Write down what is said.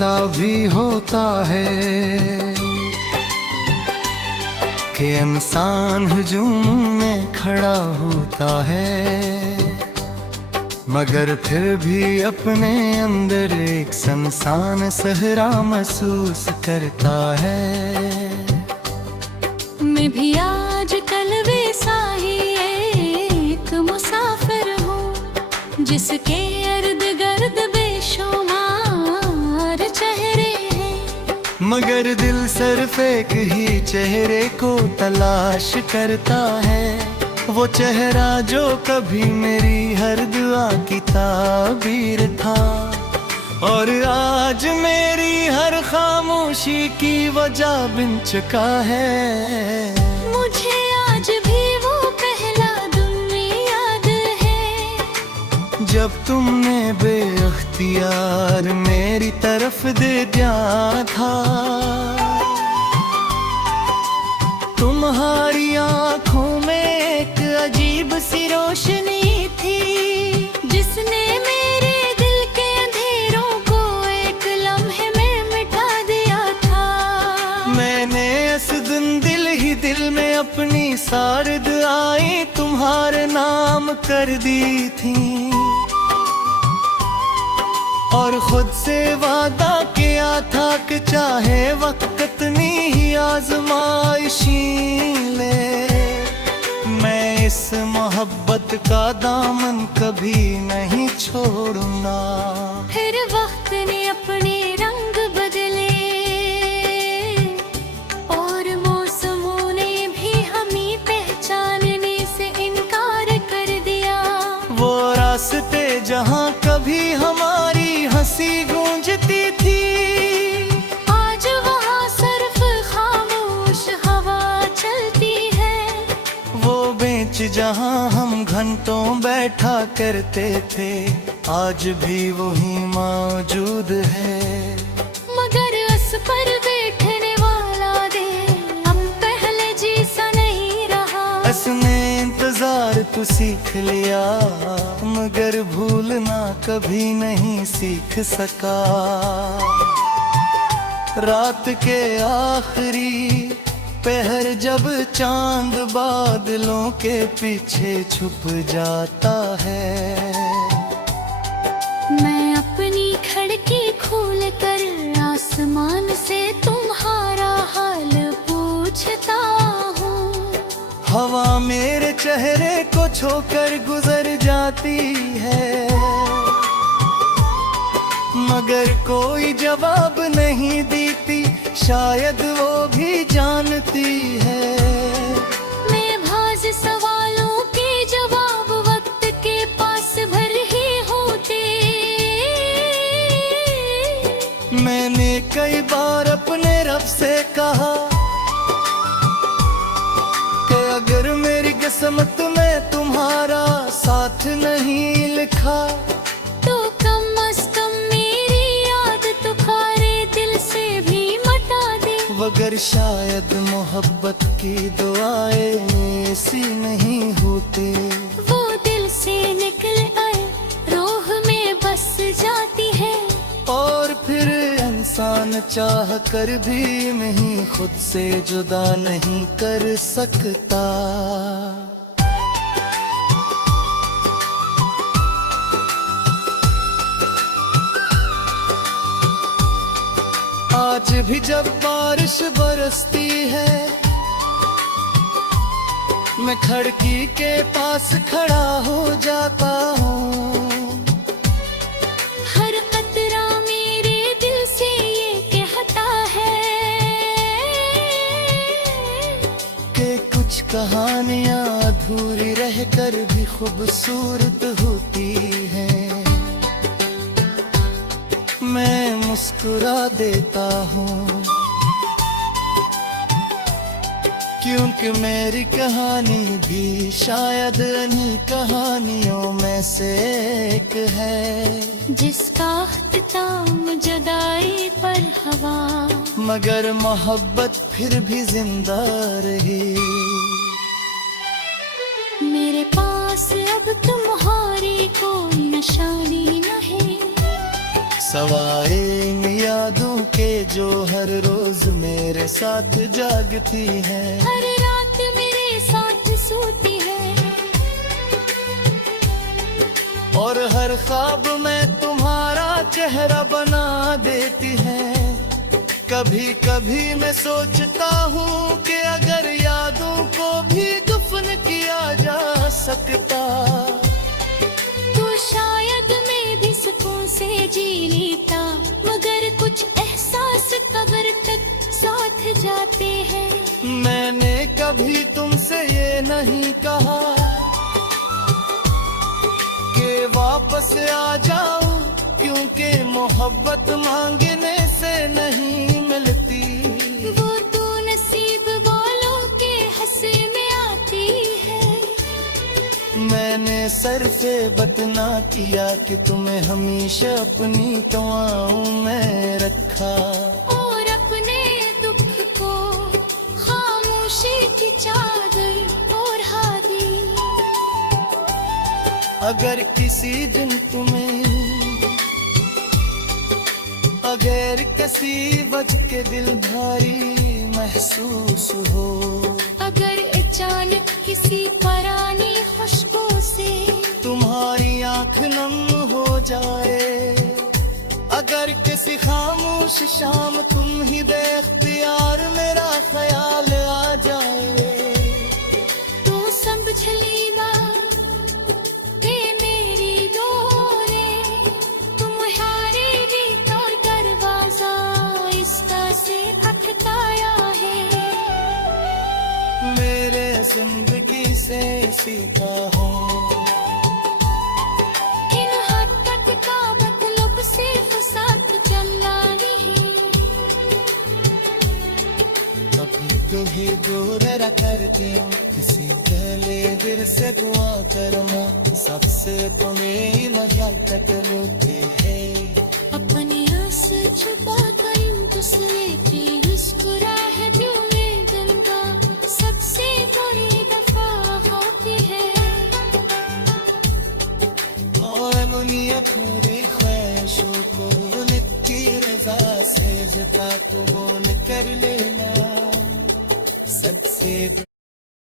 ऐसा भी होता है कि इंसान हुजूम में खड़ा होता है, मगर फिर भी अपने अंदर एक सुनसान सहरा महसूस करता है। मैं भी आज कल वैसा ही एक मुसाफिर हूँ, जिसके इर्द गिर्द बेशुमार चेहरे हैं, मगर दिल सिर्फ एक ही चेहरे को तलाश करता है, वो चेहरा जो कभी मेरी हर दुआ की ताबीर था, और आज मेरी हर खामोशी की वजह बन चुका है। मुझे आज भी वो पहला दिन याद है, जब तुमने बेअख्तियार मेरी तरफ दे दिया था। तुम्हारी आँखों में एक अजीब सी रोशनी थी, जिसने मेरे दिल के अंधेरों को एक लम्हे में मिटा दिया था। मैंने इस दिन दिल ही दिल में अपनी सारी दुआएं तुम्हारे नाम कर दी थी, और खुद से वादा किया था कि चाहे वक्त कितनी ही आजमाइशी ले, मैं इस मोहब्बत का दामन कभी नहीं छोड़ूंगा। फिर वक्त ने अपने रंग बदले, और मौसमों ने भी हमें पहचानने से इनकार कर दिया। वो रास्ते जहाँ कभी हमारी हंसी गूंजती थी, आज वहाँ सिर्फ खामोश हवा चलती है। वो बेंच जहाँ हम घंटों बैठा करते थे, आज भी वही मौजूद है, मगर उस पर बैठने वाला दिल अब पहले जैसा नहीं रहा। उसने इंतजार तो सीख लिया, मगर भूलना कभी नहीं सीख सका। रात के आखिरी पहर जब चांद बादलों के पीछे छुप जाता है, मैं अपनी खिड़की खोल कर आसमान से तुम्हारा हाल पूछता हूँ। हवा मेरे चेहरे को छोकर गुजर जाती है, मगर कोई जवाब नहीं देती, शायद वो भी जानती है। मैं भाज सवालों के जवाब वक्त के पास भर ही होते। मैंने कई बार अपने रब से कहा कि अगर मेरी किस्मत में तुम्हारा साथ नहीं लिखा, तो कम अज कम मेरी याद तुम्हारे दिल से भी मिटा दे। मगर शायद मोहब्बत की दुआएं ऐसी नहीं होती, वो दिल से निकल आए रूह में बस जाती है, और फिर इंसान चाह कर भी नहीं खुद से जुदा नहीं कर सकता। आज भी जब बारिश बरसती है, मैं खिड़की के पास खड़ा हो जाता हूँ, हर कतरा मेरे दिल से ये कहता है कि कुछ कहानियाँ अधूरी रहकर भी खूबसूरत होती हैं। मैं मुस्कुरा देता हूँ, क्योंकि मेरी कहानी भी शायद इन्हीं कहानियों में से एक है, जिसका अख्तिताम जुदाई पर हवा, मगर मोहब्बत फिर भी जिंदा रही। मेरे पास अब तुम्हारी कोई निशानी नहीं, सवाए इन यादों के जो हर रोज मेरे साथ जागती है, हर रात मेरे साथ सोती है, और हर ख्वाब में तुम्हारा चेहरा बना देती है। कभी कभी मैं सोचता हूँ कि अगर यादों को भी दफन किया जा सकता, तो शायद मैं भी सुकून से जी लेता। मगर कुछ एहसास कब्र तक साथ जाते हैं। मैंने कभी तुमसे ये नहीं कहा कि वापस आ जाओ, क्योंकि मोहब्बत मांगने से नहीं मिलती। वो तो नसीब वालों के हंसे में आती है। मैंने सर पे बतना किया कि तुम्हें हमेशा अपनी दुआओं में रखा, और अपने दुख को खामोशी की चादर ओढ़ा दी। अगर किसी दिन तुम्हें अगर किसी वजह के दिल भारी महसूस हो, अगर अचानक किसी पुरानी खुशबू से तुम्हारी आंख नम हो जाए, अगर किसी खामोश शाम तुम ही बेख्तियार मेरा ख्याल आ जाए, तो समझ लेना कि मेरी डोरे तुम्हारे रीत और दरवाजा इसका से खटकाया है। मेरे जिंदगी से सीखा हूँ इन हद का मतलब सिर्फ साथ चलना नहीं। कभी तू ही दूर न करती, किसी पहले दिल से दुआ करना, सबसे तुम्हें मजाकत मिलती है। अपनी आस छुपा कर दूसरे की मुस्कुराहट में गंगा सबसे बड़ी दफा होती है। और मुनिया पूरी ख्वाहिशों को उनकी रजा से जता तू वो न कर ले